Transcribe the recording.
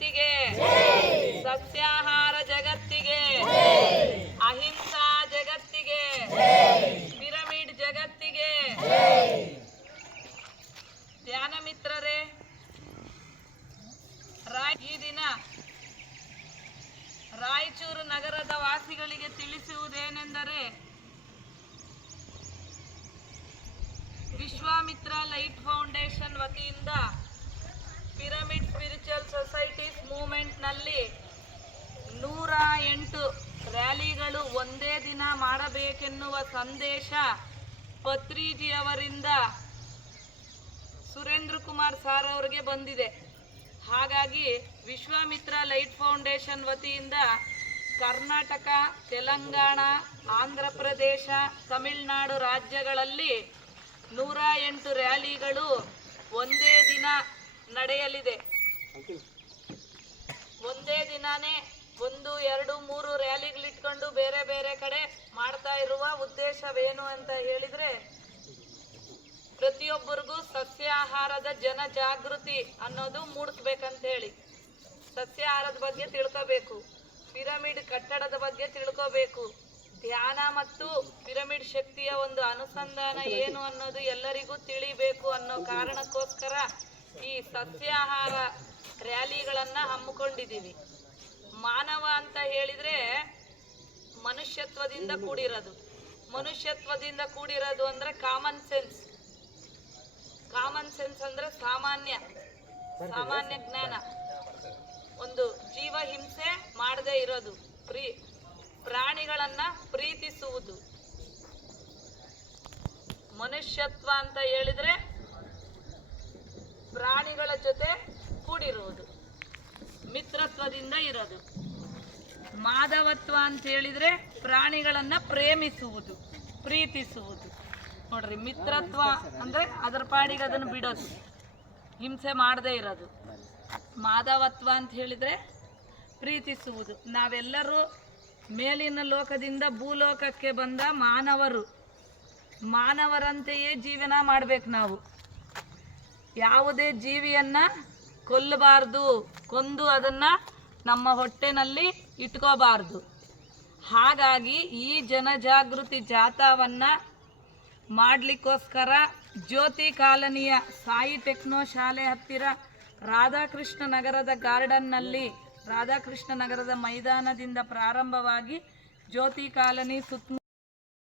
ಜಗತ್ತಿಗೆ, ಸಸ್ಯಾಹಾರ ಜಗತ್ತಿಗೆ, ಅಹಿಂಸಾ ಜಗತ್ತಿಗೆ, ಪಿರಮಿಡ್ ಜಗತ್ತಿಗೆ. ಧ್ಯಾನ ಮಿತ್ರರೇ, ಈ ದಿನ ರಾಯಚೂರು ನಗರದ ವಾಸಿಗಳಿಗೆ ತಿಳಿಸುವುದೇನೆಂದರೆ, ವಿಶ್ವಾಮಿತ್ರ ಲೈಟ್ ಫೌಂಡೇಶನ್ ವತಿಯಿಂದ ಪಿರಮಿಡ್ ಸ್ಪಿರಿಚುವಲ್ ಸೊಸೈಟೀಸ್ ಮೂವ್ಮೆಂಟ್ನಲ್ಲಿ 108 ರ್ಯಾಲಿಗಳು ಒಂದೇ ದಿನ ಮಾಡಬೇಕೆನ್ನುವ ಸಂದೇಶ ಪತ್ರಿಜಿಯವರಿಂದ ಸುರೇಂದ್ರ ಕುಮಾರ್ ಸಾರ್ ಅವರಿಗೆ ಬಂದಿದೆ. ಹಾಗಾಗಿ ವಿಶ್ವಾಮಿತ್ರ ಲೈಟ್ ಫೌಂಡೇಶನ್ ವತಿಯಿಂದ ಕರ್ನಾಟಕ, ತೆಲಂಗಾಣ, ಆಂಧ್ರ ಪ್ರದೇಶ, ತಮಿಳುನಾಡು ರಾಜ್ಯಗಳಲ್ಲಿ 108 ರ್ಯಾಲಿಗಳು ಒಂದೇ ದಿನ ನಡೆಯಲಿದೆ. ಒಂದೇ ದಿನಾನೇ 1, 2, 3 ರ್ಯಾಲಿಗಳಿಟ್ಕೊಂಡು ಬೇರೆ ಬೇರೆ ಕಡೆ ಮಾಡ್ತಾ ಇರುವ ಉದ್ದೇಶವೇನು ಅಂತ ಹೇಳಿದ್ರೆ, ಪ್ರತಿಯೊಬ್ಬರಿಗೂ ಸಸ್ಯಾಹಾರದ ಜನಜಾಗೃತಿ ಅನ್ನೋದು ಮೂಡಿಸ್ಬೇಕಂತ ಹೇಳಿ, ಸಸ್ಯಾಹಾರದ ಬಗ್ಗೆ ತಿಳ್ಕೋಬೇಕು, ಪಿರಮಿಡ್ ಕಟ್ಟಡದ ಬಗ್ಗೆ ತಿಳ್ಕೋಬೇಕು, ಧ್ಯಾನ ಮತ್ತು ಪಿರಮಿಡ್ ಶಕ್ತಿಯ ಒಂದು ಅನುಸಂಧಾನ ಏನು ಅನ್ನೋದು ಎಲ್ಲರಿಗೂ ತಿಳಿಬೇಕು ಅನ್ನೋ ಕಾರಣಕ್ಕೋಸ್ಕರ ಈ ಸಸ್ಯಾಹಾರ ರ್ಯಾಲಿಗಳನ್ನ ಹಮ್ಮಿಕೊಂಡಿದ್ದೀವಿ. ಮಾನವ ಅಂತ ಹೇಳಿದ್ರೆ ಮನುಷ್ಯತ್ವದಿಂದ ಕೂಡಿರೋದು. ಮನುಷ್ಯತ್ವದಿಂದ ಕೂಡಿರೋದು ಅಂದ್ರೆ ಕಾಮನ್ ಸೆನ್ಸ್. ಕಾಮನ್ ಸೆನ್ಸ್ ಅಂದ್ರೆ ಸಾಮಾನ್ಯ ಜ್ಞಾನ. ಒಂದು ಜೀವ ಹಿಂಸೆ ಮಾಡದೇ ಇರೋದು, ಪ್ರಾಣಿಗಳನ್ನ ಪ್ರೀತಿಸುವುದು. ಮನುಷ್ಯತ್ವ ಅಂತ ಹೇಳಿದ್ರೆ ಪ್ರಾಣಿಗಳ ಜೊತೆ ಕೂಡಿರುವುದು, ಮಿತ್ರತ್ವದಿಂದ ಇರೋದು. ಮಾಧವತ್ವ ಅಂತ ಹೇಳಿದ್ರೆ ಪ್ರಾಣಿಗಳನ್ನ ಪ್ರೇಮಿಸುವುದು, ಪ್ರೀತಿಸುವುದು. ನೋಡ್ರಿ, ಮಿತ್ರತ್ವ ಅಂದ್ರೆ ಅದರ ಪಾಡಿಗೆ ಅದನ್ನು ಬಿಡೋದು, ಹಿಂಸೆ ಮಾಡದೇ ಇರೋದು. ಮಾಧವತ್ವ ಅಂತ ಹೇಳಿದ್ರೆ ಪ್ರೀತಿಸುವುದು. ನಾವೆಲ್ಲರೂ ಮೇಲಿನ ಲೋಕದಿಂದ ಭೂಲೋಕಕ್ಕೆ ಬಂದ ಮಾನವರಂತೆಯೇ ಜೀವನ ಮಾಡ್ಬೇಕು. ನಾವು ಯಾವುದೇ ಜೀವಿಯನ್ನ ಕೊಲ್ಲಬಾರ್ದು, ಕೊಂದು ಅದನ್ನ ನಮ್ಮ ಹೊಟ್ಟೆನಲ್ಲಿ ಇಟ್ಕೋಬಾರ್ದು. ಹಾಗಾಗಿ ಈ ಜನಜಾಗೃತಿ ಜಾಥಾವನ್ನ ಮಾಡಲಿಕ್ಕೋಸ್ಕರ ಜ್ಯೋತಿ ಕಾಲನಿಯ ಸಾಯಿ ಟೆಕ್ನೋ ಶಾಲೆ ಹತ್ತಿರ ರಾಧಾಕೃಷ್ಣ ನಗರದ ಗಾರ್ಡನ್ನಲ್ಲಿ, ರಾಧಾಕೃಷ್ಣ ನಗರದ ಮೈದಾನದಿಂದ ಪ್ರಾರಂಭವಾಗಿ ಜ್ಯೋತಿ ಕಾಲನಿ ಸುತ್ತ